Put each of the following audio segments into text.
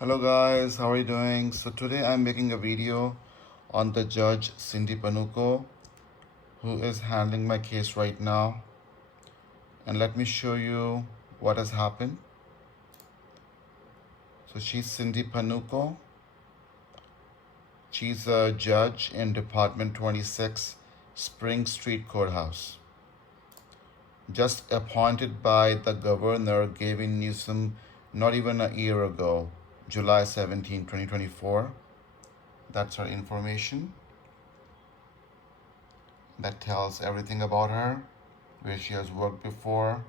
Hello guys, how are you doing? So today I'm making a video on the Judge Panuco, who is handling my case right now. And let me show you what has happened. So she's Cindy Panuco. She's a judge in Department 26, Spring Street Courthouse. Just appointed by the governor, Gavin Newsom, not even a year ago, July 17, 2024. That's her information. That tells everything about her, where she has worked before,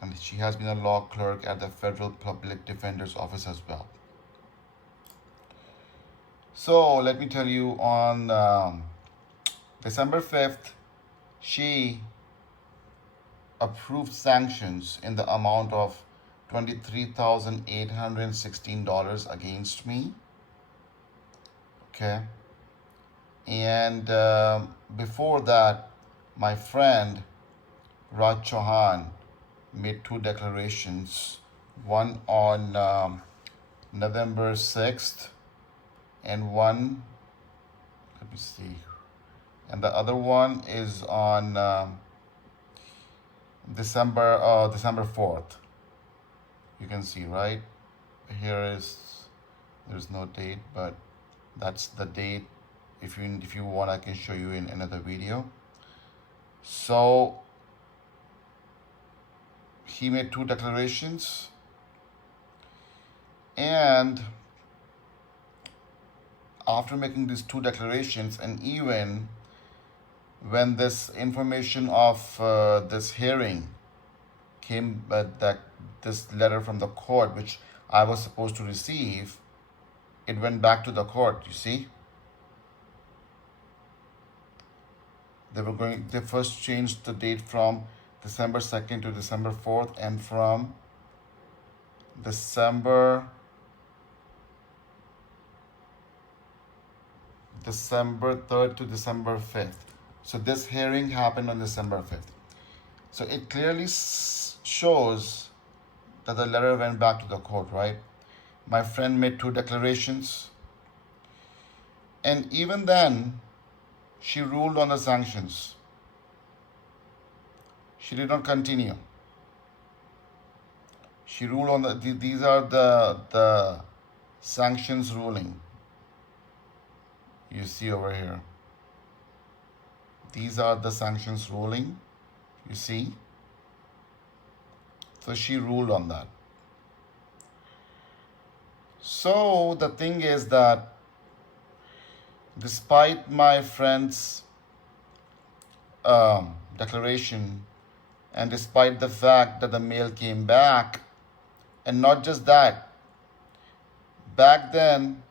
and she has been a law clerk at the Federal Public Defender's Office as well. So let me tell you, on December 5th, she approved sanctions in the amount of $23,816 against me. Okay. And before that, my friend Raj Chauhan made two declarations, one on November 6th and one, let me see, and the other one is on December 4th. You can see, right? There's no date, but that's the date. If you want, I can show you in another video. So he made two declarations, and after making these two declarations, and even when this information of this hearing came, that this letter from the court, which I was supposed to receive, it went back to the court. You see, they first changed the date from December 2nd to December 4th, and from December 3rd to December 5th. So this hearing happened on December 5th. So it clearly shows that the letter went back to the court, right? My friend made two declarations, and even then, she ruled on the sanctions. She did not continue. She ruled on these are the sanctions ruling. You see over here. These are the sanctions ruling. You see? So she ruled on that. So the thing is that despite my friend's declaration, and despite the fact that the mail came back, and not just that, back then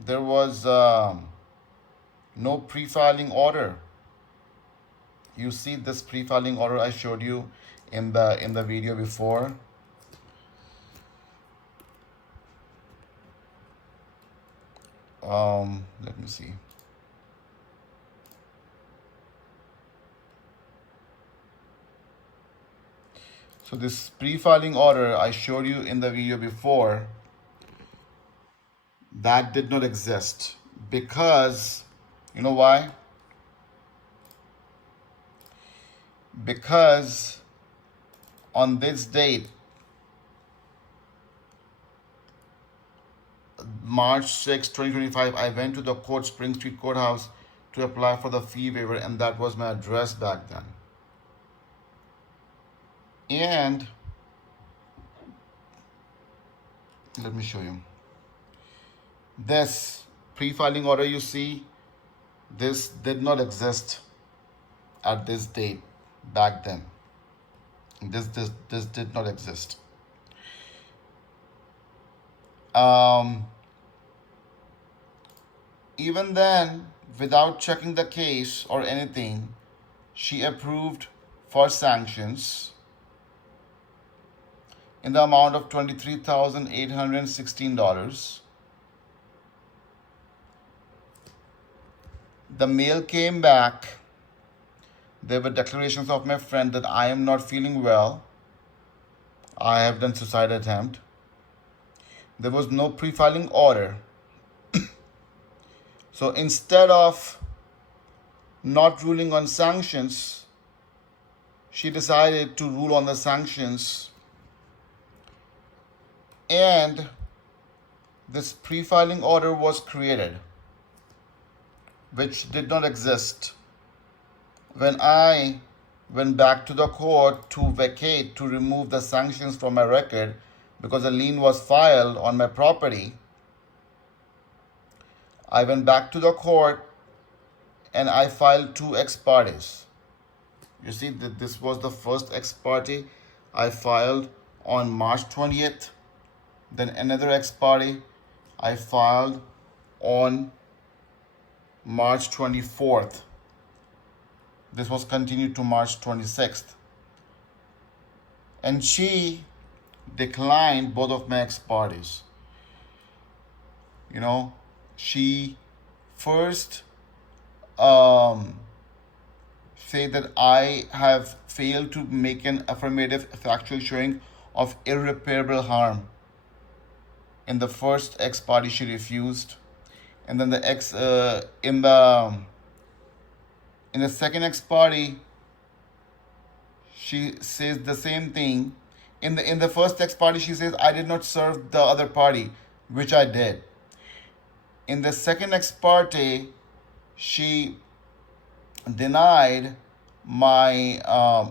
there was no pre-filing order. You see this pre-filing order I showed you in the video before. Let me see. So this pre-filing order I showed you in the video before, that did not exist, because, you know why? Because on this date, March 6, 2025, I went to the Spring Street Courthouse to apply for the fee waiver, and that was my address back then. And let me show you. This pre-filing order you see, this did not exist at this date back then. This did not exist. Even then, without checking the case or anything, she approved for sanctions in the amount of $23,816. The mail came back. There were declarations of my friend that I am not feeling well. I have done suicide attempt. There was no pre-filing order. So instead of not ruling on sanctions, she decided to rule on the sanctions, and this pre-filing order was created, which did not exist. When I went back to the court to vacate, to remove the sanctions from my record because a lien was filed on my property, I went back to the court and I filed 2 ex partes. You see that this was the first ex parte I filed on March 20th. Then another ex parte I filed on March 24th. This was continued to March 26th. And she declined both of my ex partes. She first say that I have failed to make an affirmative factual showing of irreparable harm. In the first ex parte, she refused, and then in the second ex parte, she says the same thing. In the first ex parte, she says I did not serve the other party, which I did. In the second ex parte, she denied my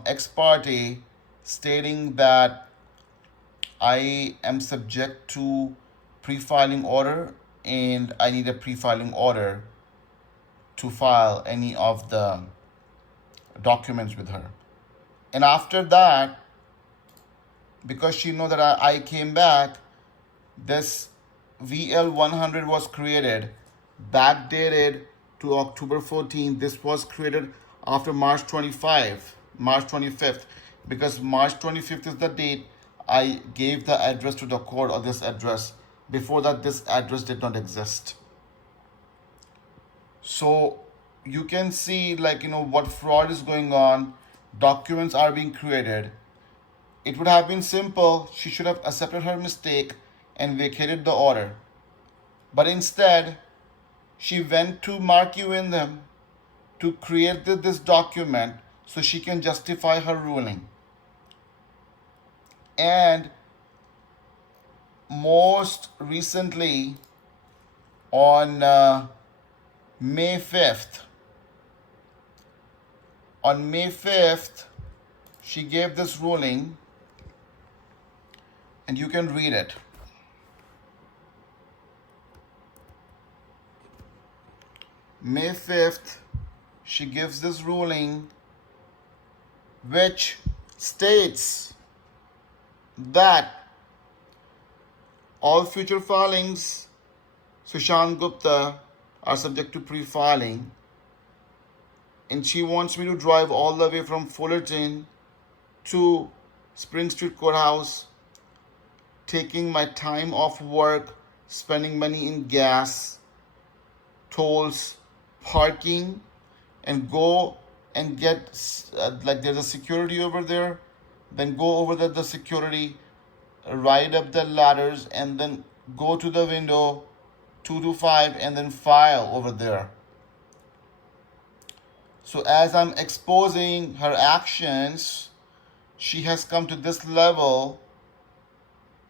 ex parte, stating that I am subject to pre-filing order and I need a pre-filing order to file any of the documents with her. And after that, because she know that I came back, this VL100 was created, backdated to October 14th. This was created after March 25th, because March 25th is the date I gave the address to the court, or this address. Before that, this address did not exist. So you can see, what fraud is going on. Documents are being created. It would have been simple. She should have accepted her mistake and vacated the order. But instead, she went to Marky Windham to create this document so she can justify her ruling. And most recently, on May 5th, she gave this ruling, and you can read it. May 5th, she gives this ruling, which states that all future filings, Sushant Gupta, are subject to pre-filing, and she wants me to drive all the way from Fullerton to Spring Street Courthouse, taking my time off work, spending money in gas, tolls, parking, and go and get, there's a security over there, then go over the security, ride up the ladders, and then go to the window 225 and then file over there. So as I'm exposing her actions, she has come to this level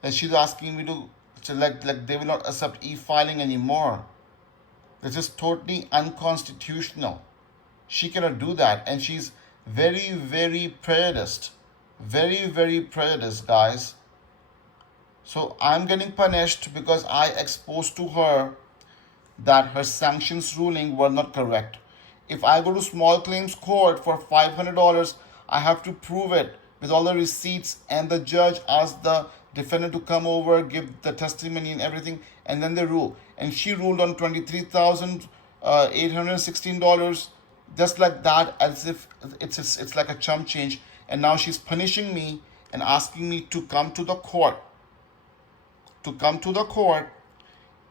that she's asking me to they will not accept e-filing anymore. This is totally unconstitutional. She cannot do that, and she's very, very prejudiced. Very, very prejudiced, guys. So I'm getting punished because I exposed to her that her sanctions ruling were not correct. If I go to small claims court for $500, I have to prove it with all the receipts, and the judge asked the defendant to come over, give the testimony and everything, and then they rule. And she ruled on $23,816, just like that, as if it's like a chump change. And now she's punishing me and asking me to come to the court,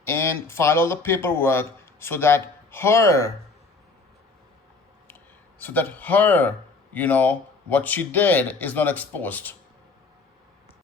and file all the paperwork so that her, what she did is not exposed.